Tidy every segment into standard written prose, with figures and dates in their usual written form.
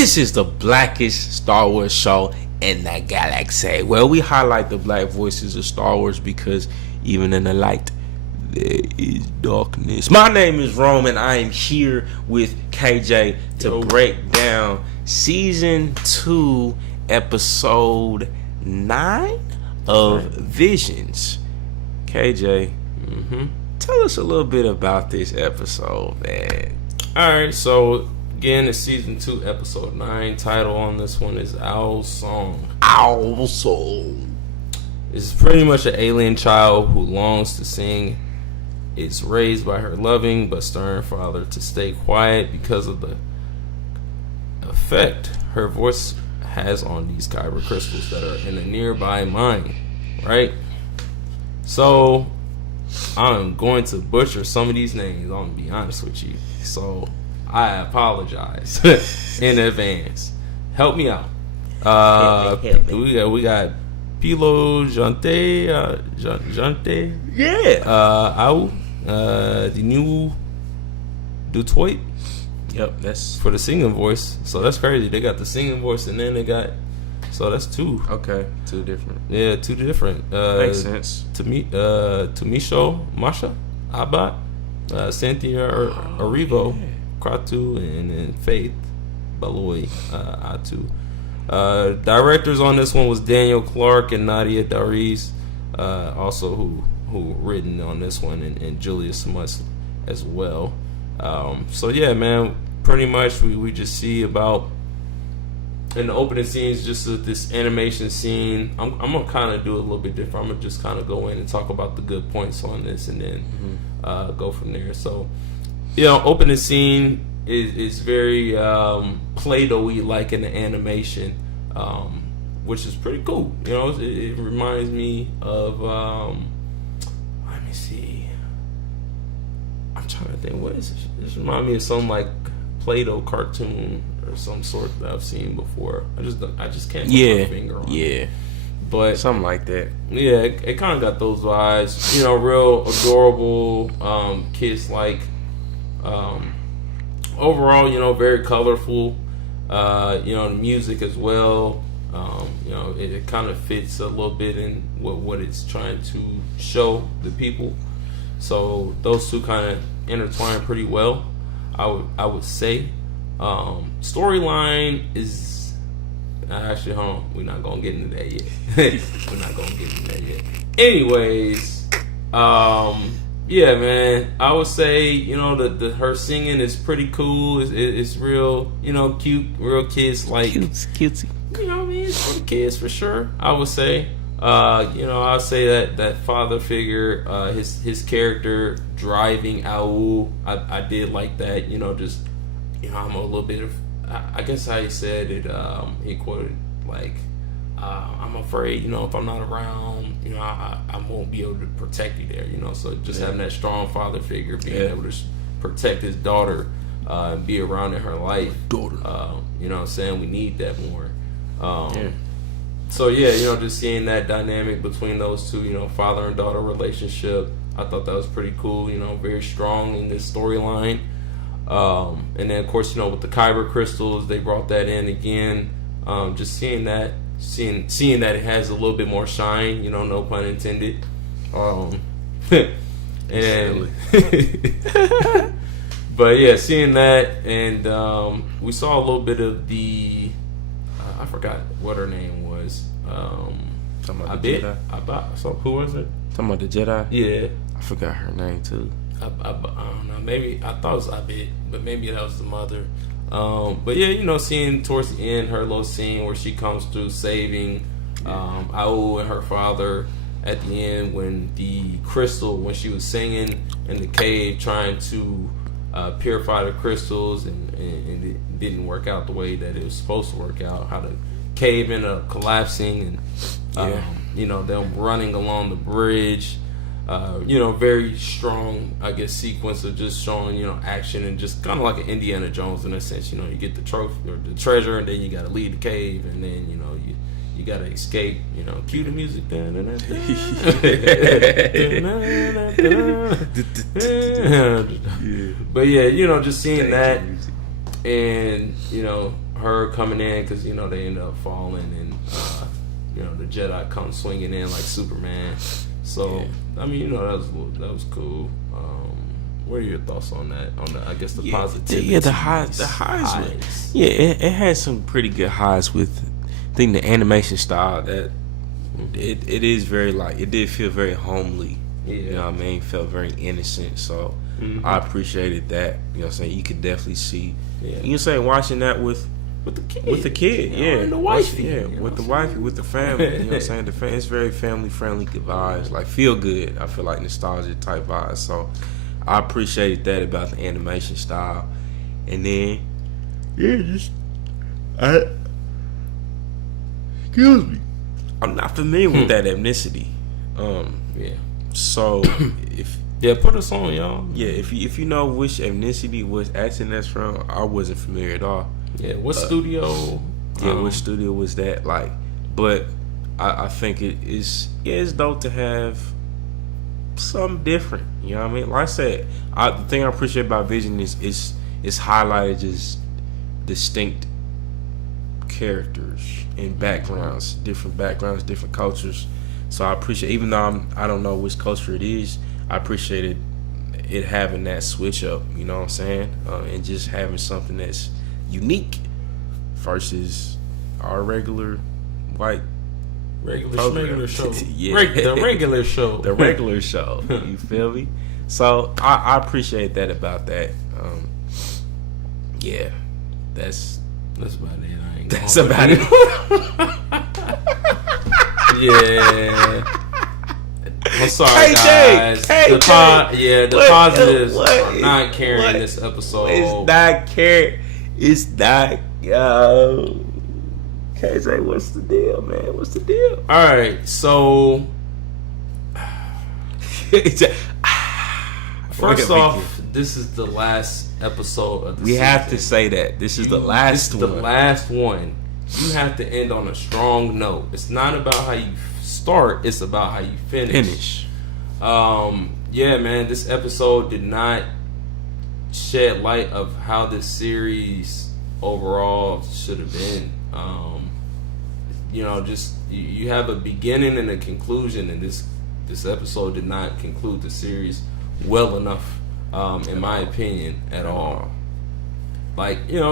This is the blackest Star Wars show in the galaxy. Well, we highlight the black voices of Star Wars because even in the light, there is darkness. My name is Rome, and I am here with KJ to break down Season 2, Episode 9 of Visions. KJ, tell us a little bit about this episode, man. Alright, so again, it's Season 2, Episode 9. Title on this one is Owl Song. Owl Song. It's pretty much an alien child who longs to sing. It's raised by her loving but stern father to stay quiet because of the effect her voice has on these kyber crystals that are in a nearby mine, right? So, I'm going to butcher some of these names, I'm going to be honest with you. So, I apologize in advance. Help me out. Help me. We got Pilo Jante, Au, the new Dutoit. Yep, that's for the singing voice. So that's crazy. They got the singing voice, and then they got. So that's two. Okay, two different. Yeah, two different. Makes sense. Tumisho, Masha, Abba, Cynthia Arrivo, Kratu, and then Faith Baloy Atu. Directors on this one was Daniel Clark and Nadia Darius, also who written on this one, and Julius Smuts as well. So yeah, man, pretty much we just see about in the opening scenes just this animation scene. I'm gonna kind of do a little bit different. I'm gonna just kind of go in and talk about the good points on this, and then go from there. So, opening scene is very Play-Doh-y like in the animation, which is pretty cool. It reminds me of let me see. I'm trying to think, what is this? This reminds me of some like Play-Doh cartoon or some sort that I've seen before. I just can't put my finger on it. Yeah, but something like that. Yeah, it kind of got those vibes. Real adorable, kids like. Overall, very colorful. The music as well. It kind of fits a little bit in what it's trying to show the people. So those two kind of intertwine pretty well, I would say. Storyline is actually, hold on, we're not gonna get into that yet. We're not gonna get into that yet. Anyways, yeah, man, I would say her singing is pretty cool. It's real, cute, real kids like cutesy. It's for the kids for sure. I would say. I'll say that father figure, his character driving Aul, I did like that. I'm a little bit of, I guess how he said it. He quoted like, "I'm afraid, if I'm not around, I won't be able to protect you there." So just having that strong father figure, being able to protect his daughter, and be around in her life. Daughter. I'm saying we need that more. So yeah, just seeing that dynamic between those two, father and daughter relationship, I thought that was pretty cool. Very strong in this storyline. And then of course, with the kyber crystals, they brought that in again. Just seeing that it has a little bit more shine. No pun intended. And but yeah, seeing that, and we saw a little bit of the. I forgot what her name was. Talking about the Jedi. So who was it? Talking about the Jedi? Yeah. I forgot her name too. I don't know. Maybe I thought it was Abed, but maybe that was the mother. But yeah, seeing towards the end her little scene where she comes through saving Aul and her father at the end when the crystal, when she was singing in the cave trying to purify the crystals and it didn't work out the way that it was supposed to work out, how the cave ended up collapsing and them running along the bridge, very strong, I guess, sequence of just showing action and just kind of like an Indiana Jones in a sense. You get the trophy or the treasure, and then you got to leave the cave, and then you got to escape. Cue the music. But yeah, just seeing that, and her coming in because they end up falling and the Jedi come swinging in like Superman. So I mean that was cool. What are your thoughts on that? On the positivity. Yeah, the highs. Yeah, it had some pretty good highs with. I think the animation style that it is very it did feel very homely. Yeah. You know what I mean? It felt very innocent. So I appreciated that. You know what I'm saying? You could definitely see. Yeah. You can say watching that with the kid, and the wifey, with the wifey, with the family. You know what I'm saying? It's very family friendly vibes, like feel good. I feel like nostalgia type vibes. So I appreciated that about the animation style, and then excuse me, I'm not familiar with that ethnicity. So put us on, y'all. Yeah, if you know which ethnicity was acting that's from, I wasn't familiar at all. Yeah, what studio? What studio was that? But I think it's dope to have something different. You know what I mean? Like I said, the thing I appreciate about Vision is it's highlighted just distinct characters and backgrounds, different cultures. So I appreciate, even though I don't know which culture it is, I appreciated it having that switch up. You know what I'm saying? And just having something that's unique versus our regular white regular show. Yeah. The regular show. The regular show. You feel me? So I appreciate that about that. That's about it. That's about it. Yeah. I'm sorry, KJ, guys. The positives are not carrying this episode. It's not carrying. It's not. Yo. KJ, what's the deal, man? What's the deal? All right, so first off, this is the last episode of the season. We have to say that. This is the last one. The last one. You have to end on a strong note. It's not about how you start, it's about how you finish. Yeah, man, this episode did not shed light of how this series overall should have been. Just you have a beginning and a conclusion, and this episode did not conclude the series well enough, in my opinion, at all.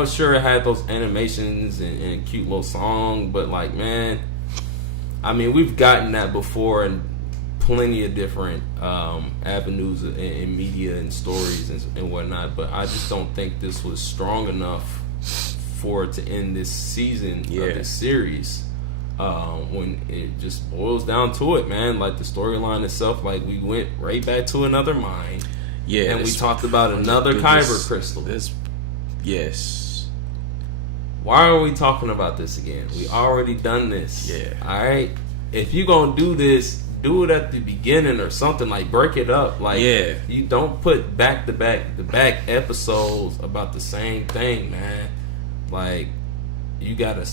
Sure, it had those animations and a cute little song, but man, I mean, we've gotten that before in plenty of different avenues in media and stories and whatnot, but I just don't think this was strong enough for it to end this season of this series. When it just boils down to it, man, the storyline itself, we went right back to another mine, and we talked about another Kyber crystal. Yes. Why are we talking about this again? We already done this. Yeah. All right. If you gonna do this, do it at the beginning or something. Break it up. You don't put back to back episodes about the same thing, man. You gotta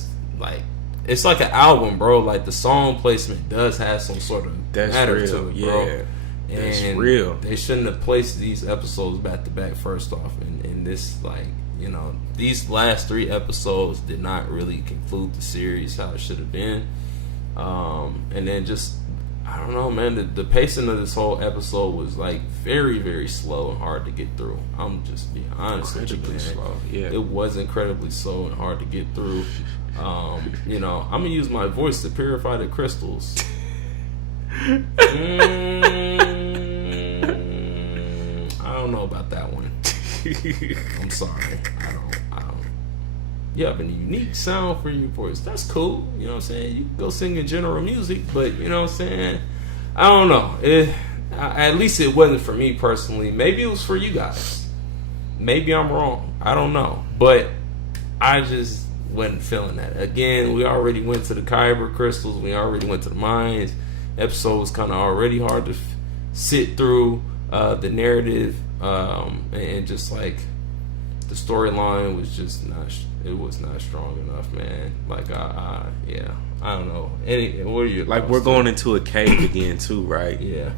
it's like an album, bro. The song placement does have some sort of matter to it, bro. Yeah. That's and real. They shouldn't have placed these episodes back to back. First off, and this these last 3 episodes did not really conclude the series how it should have been. And then just, I don't know, man, the pacing of this whole episode was very, very slow and hard to get through. I'm just being honest with you, man. Slow. Yeah. It was incredibly slow and hard to get through. I'm gonna use my voice to purify the crystals. I don't know about that one. I'm sorry. I don't. You have a unique sound for your voice. That's cool. You know what I'm saying? You can go sing in general music, but you know what I'm saying? I don't know. At least it wasn't for me personally. Maybe it was for you guys. Maybe I'm wrong. I don't know. But I just wasn't feeling that. Again, we already went to the Kyber crystals. We already went to the mines. Episode was kind of already hard to sit through. The narrative and just the storyline was just not. It was not strong enough, man. I don't know. What are you we're going into a cave again too, right? Yeah,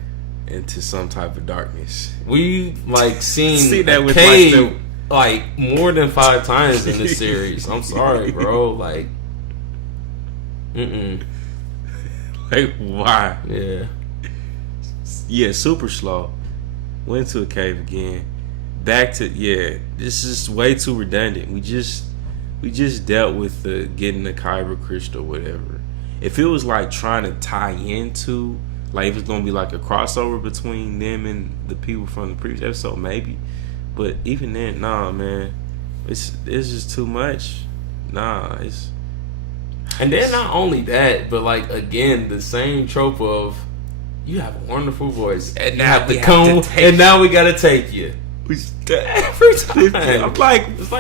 into some type of darkness. We seen see that a with cave like more than 5 times in this series. I'm sorry, bro. Like, Like, why? Yeah, super slow. Went to a cave again. Back to this is way too redundant. We just dealt with the getting the Kyber crystal, whatever. If it was like trying to tie into, like if it's gonna be like a crossover between them and the people from the previous episode, maybe. But even then, nah, man, it's just too much. And then not only that, but like again, the same trope of you have a wonderful voice, and now we come, and now we gotta take you. Every time, I'm like, it's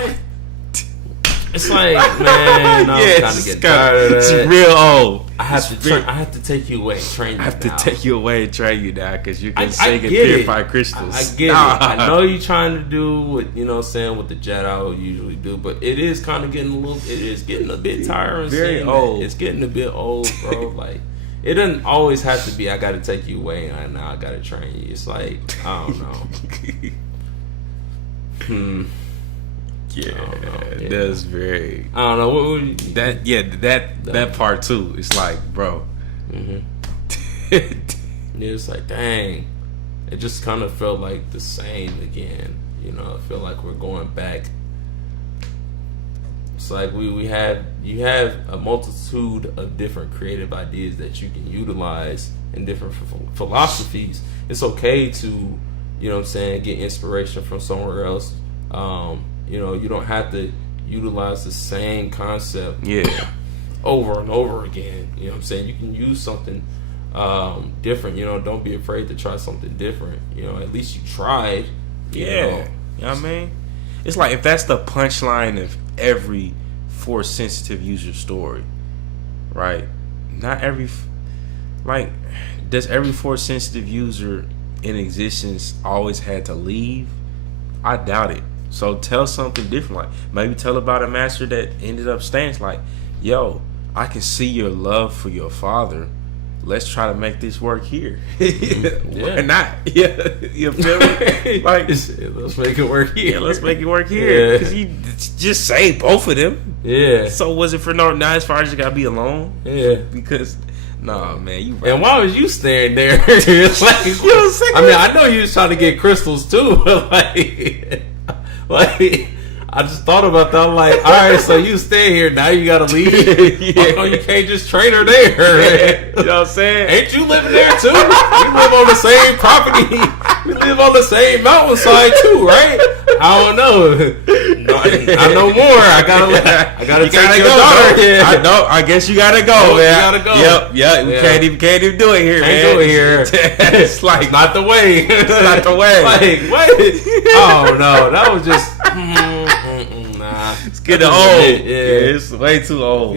like, man, I'm kind of getting tired of that. It's real old. I have to take you away and train you. I have to take you away and train you now because you can sing and get purify crystals. I get it. I know you're trying to do what what the Jedi will usually do, but it is kind of getting a bit tiring. Very old. It's getting a bit old, bro. Like, it doesn't always have to be I got to take you away and now I got to train you. It's like, I don't know. That's very. I don't know what would you, that part too. It's like, bro. It's like, dang. It just kind of felt like the same again. I feel like we're going back. It's like you have a multitude of different creative ideas that you can utilize in different philosophies. It's okay to, get inspiration from somewhere else. You don't have to utilize the same concept over and over again. You can use something different. Don't be afraid to try something different. At least you tried. You know what I mean? It's like if that's the punchline of every force sensitive user story, right? Not every does every force sensitive user in existence always had to leave? I doubt it. So tell something different. Like maybe tell about a master that ended up staying. It's like, yo, I can see your love for your father. Let's try to make this work here. Why not? Yeah, you feel me? Like, let's make it work here. Yeah, let's make it work here. Because you just say both of them. Yeah. So was it for now? As far as you gotta be alone? Yeah. Because. Nah, man, you right. And why was you staring there? It's like, I know you was trying to get crystals too, but like, I just thought about that. I'm like, all right, so you stay here now. You gotta leave. You can't just train her there. You know what I'm saying? Ain't you living there too? We live on the same property. We live on the same mountainside too, right? I don't know. No, I know more. I gotta take your daughter. Yeah. I know. I guess you gotta go, man. You gotta go. Yep. We can't even do it here, man. Can't do it here. It's like it's not the way. It's not the way. Like, wait. Oh no, that was just. Nah, it's getting old. It's way too old.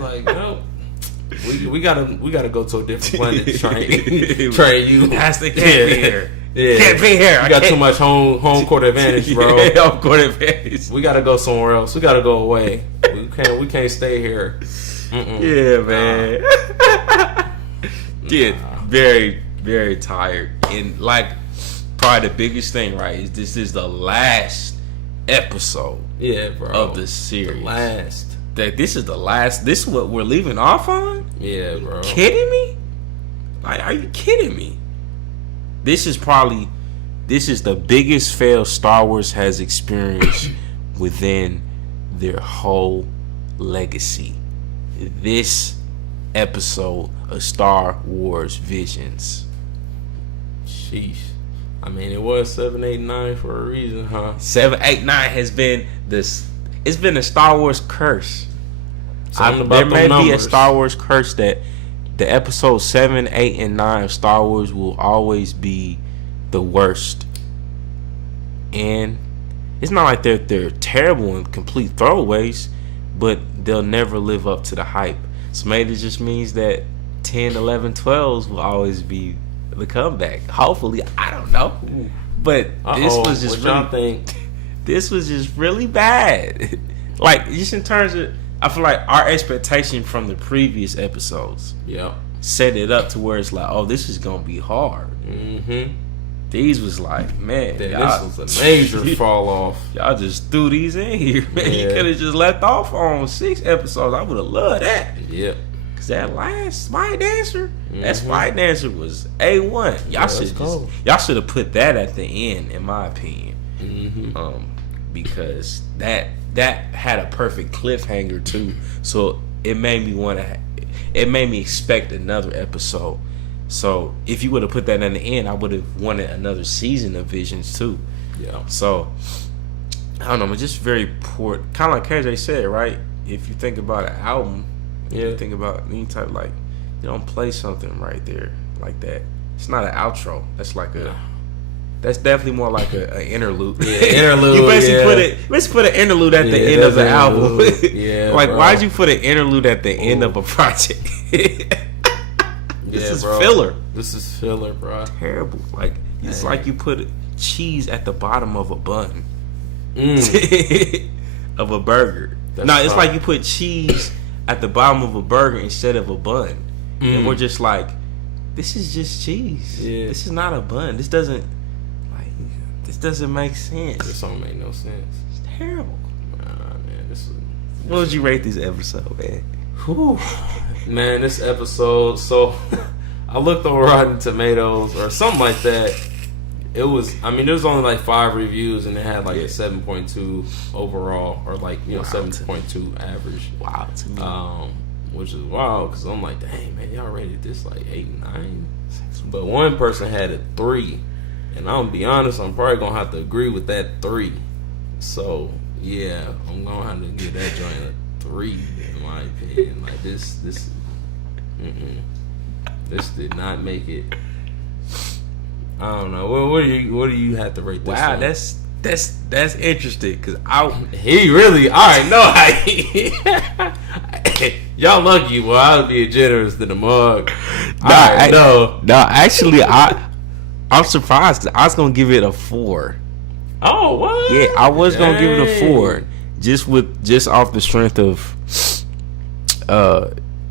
Like, no. We gotta go to a different planet to train you. Can't be here. Yeah. Can't be here. You got too much home court advantage, bro. Home court advantage. We gotta go somewhere else. We gotta go away. We can't stay here. Yeah, man. Very, very tired. And like, probably the biggest thing, right, is this is the last episode of the series. The last. That this is the last. This is what we're leaving off on? Yeah, bro. Kidding me? Like, are you kidding me? This is the biggest fail Star Wars has experienced within their whole legacy. This episode of Star Wars Visions. Sheesh. I mean, it was 7, 8, 9 for a reason, huh? 7, 8, 9 has been this. It's been a Star Wars curse. There may be a Star Wars curse that the episodes 7, 8, and 9 of Star Wars will always be the worst. And it's not like they're terrible and complete throwaways, but they'll never live up to the hype. So maybe it just means that 10, 11, 12s will always be the comeback. Hopefully, I don't know. But this was just this was just really bad. Like, just in terms of, I feel like our expectation from the previous episodes set it up to where it's like, oh, this is gonna be hard. These was like, man, this was a major fall off. Y'all just threw these in here, man. You could have just left off on 6 episodes. I would have loved that. Yep. Cause that last Spy Dancer, that Spy Dancer was A1. Y'all should have put that at the end, in my opinion. Because that had a perfect cliffhanger too. So it made me expect another episode. So if you would have put that in the end, I would have wanted another season of Visions too. Yeah. So I don't know, but just very poor. Kind of like KJ said, right? If you think about an album, you think about any type, like, you don't play something right there like that. It's not an outro. That's like that's definitely more like an interlude. Yeah, interlude. You basically put an interlude at the end of the album. Yeah, like, bro. why'd you put an interlude at the end of a project? This is filler. This is filler, bro. Terrible. Like, it's like you put cheese at the bottom of a bun. Of a burger. It's like you put cheese at the bottom of a burger instead of a bun. And we're just like, this is just cheese. Yeah. This is not a bun. This doesn't make sense. This don't make no sense. It's terrible. Man, what would you rate this episode, man? Whew. Man, this episode, so I looked on Rotten Tomatoes or something like that. It was, there's only like 5 reviews and it had like a 7.2 overall, or like, 7.2 average. Wow, to me. Which is wild, because I'm like, dang, man, y'all rated this like 8, 9. But one person had a 3. And I'm gonna be honest, I'm probably gonna have to agree with that 3. So, yeah, I'm gonna have to give that joint a 3, in my opinion. Like, this did not make it. I don't know. What do you have to rate this? Wow, on? that's interesting, because he really, I know. Y'all lucky. Well, I was being generous to the mug. No, actually, I'm surprised, because I was gonna give it a 4. Oh, what? Yeah, I was gonna give it a 4, just off the strength of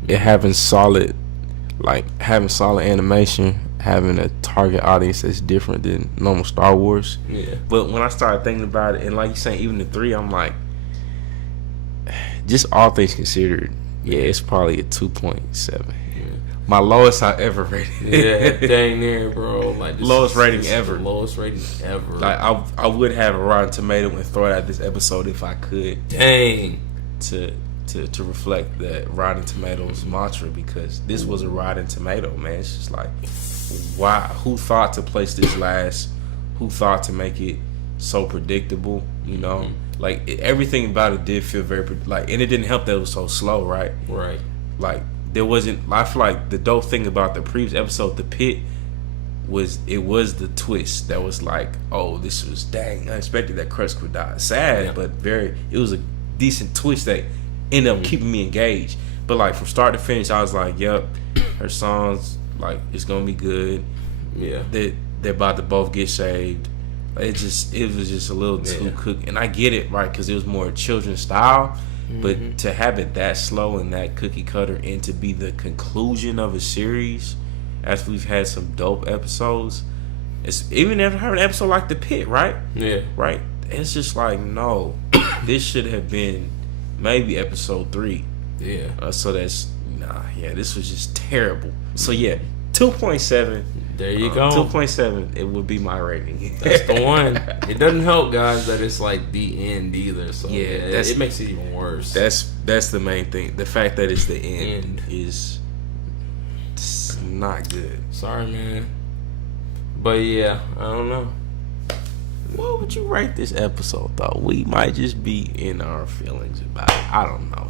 it having solid animation, having a target audience that's different than normal Star Wars. Yeah. But when I started thinking about it, and like you saying, even the 3, I'm like, just all things considered, it's probably a 2.7. My lowest I ever rated. Yeah, dang near, bro. Like, lowest rating ever. Lowest rating ever. Like, I would have a Rotten Tomato and throw it at this episode if I could. Dang. To reflect that Rotten Tomatoes mantra, because this was a Rotten Tomato, man. It's just like, why? Who thought to place this last? Who thought to make it so predictable? Like, everything about it did feel very like, and it didn't help that it was so slow, right? Right. Like, there wasn't. I feel like the dope thing about the previous episode, The Pit, was the twist that was like, oh, this was dang unexpected that Crust would die. Sad, but it was a decent twist that ended up keeping me engaged. But like, from start to finish, I was like, yep, her songs, like, it's gonna be good. Yeah, they're about to both get saved. It was just a little too cooked, and I get it, right, because it was more children's style. But to have it that slow and that cookie cutter, and to be the conclusion of a series, as we've had some dope episodes, it's even after having an episode like The Pit, right? Yeah, right. It's just like, no, this should have been maybe episode 3. Yeah. So that's this was just terrible. So 2.7. There you go. 2.7. It would be my rating. That's the one. It doesn't help, guys, that it's like the end either. So it makes it even worse. That's the main thing. The fact that it's the end is not good. Sorry, man. But I don't know. What would you rate this episode, though? We might just be in our feelings about it. I don't know.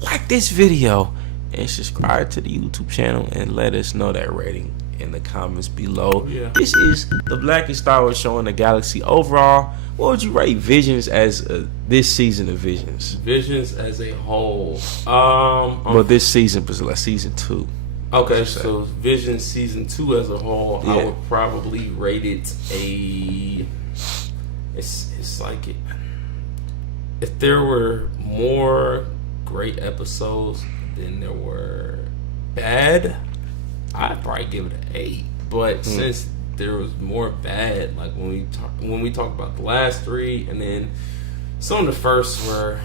Like this video and subscribe to the YouTube channel and let us know that rating in the comments below. This is the Blackest Star Wars show in the galaxy. Overall, what would you rate Visions as this season of Visions? Visions as a whole. Well, this season was like season 2. Okay, so Visions season 2 as a whole, I would probably rate it it's like if there were more great episodes than there were bad, I'd probably give it an 8. But since there was more bad. Like when we talk about the last three, and then some of the first were.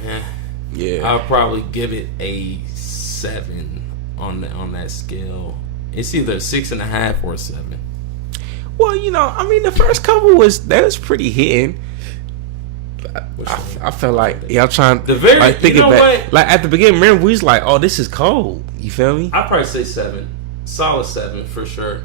Yeah, I'll probably give it a 7 on that scale. It's either a 6.5 or a 7. Well, I mean, the first couple was pretty hitting. I felt like I'm trying to think back. Like at the beginning, remember we was like, "Oh, this is cold." You feel me? I'd probably say 7, solid 7 for sure.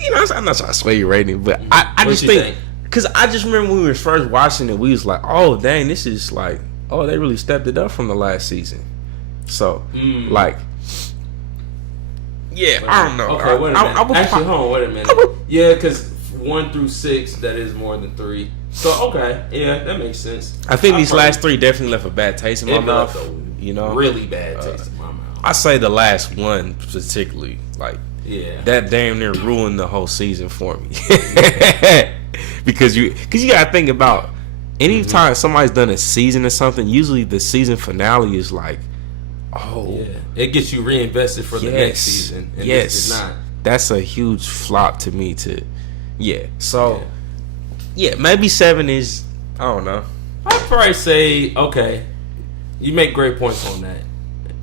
I'm not trying to sway your rating, but I just think because I just remember when we were first watching it, we was like, "Oh, dang, this is like, oh, they really stepped it up from the last season." So, like, yeah, I don't know. Okay, wait a minute. Actually, hold on, wait a minute. Yeah, because 1 through 6, that is more than 3. So, okay, yeah, that makes sense. I think these last 3 definitely left a bad taste in my mouth. Really bad taste in my mouth. I say the last one particularly, like, that damn near ruined the whole season for me. because you gotta think about anytime somebody's done a season or something, usually the season finale is like, it gets you reinvested for the next season. And this did not. That's a huge flop to me. So maybe 7 is, I don't know. I'd probably say, okay, you make great points on that.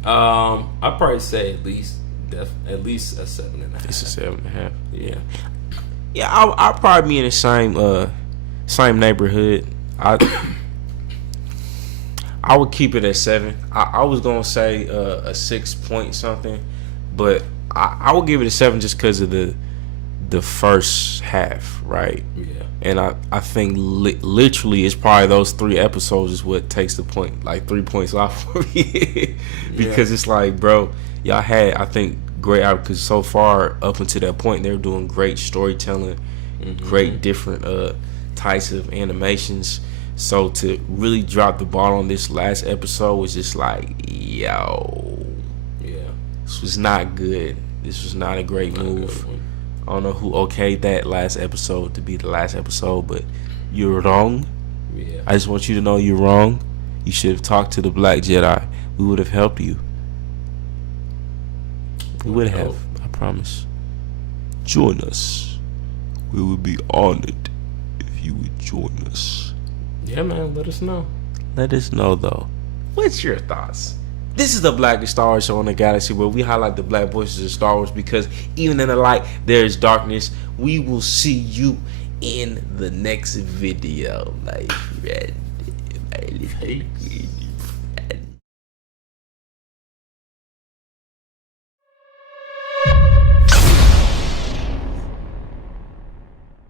I'd probably say at least a 7.5. It's a 7.5. Yeah. I'll probably be in the same neighborhood. I would keep it at 7. I was gonna say a 6 point something, but I would give it a 7 just because of the first half, right? Yeah. And I think literally it's probably those 3 episodes is what takes the point, like 3 points off for me, because it's like, bro, y'all had, I think, great out because so far up until that point they were doing great storytelling, great different types of animations. So to really drop the ball on this last episode was just like, this was not good. This was not a great move. I don't know who okayed that last episode to be the last episode, but you're wrong. Yeah. I just want you to know you're wrong. You should have talked to the Black Jedi. We would have helped you. We would have. I promise. Join us. We would be honored if you would join us. Yeah, man. Let us know. Let us know, though. What's your thoughts? This is the Blackest Star Wars show on the galaxy where we highlight the black voices of Star Wars because even in the light, there is darkness. We will see you in the next video. My friend.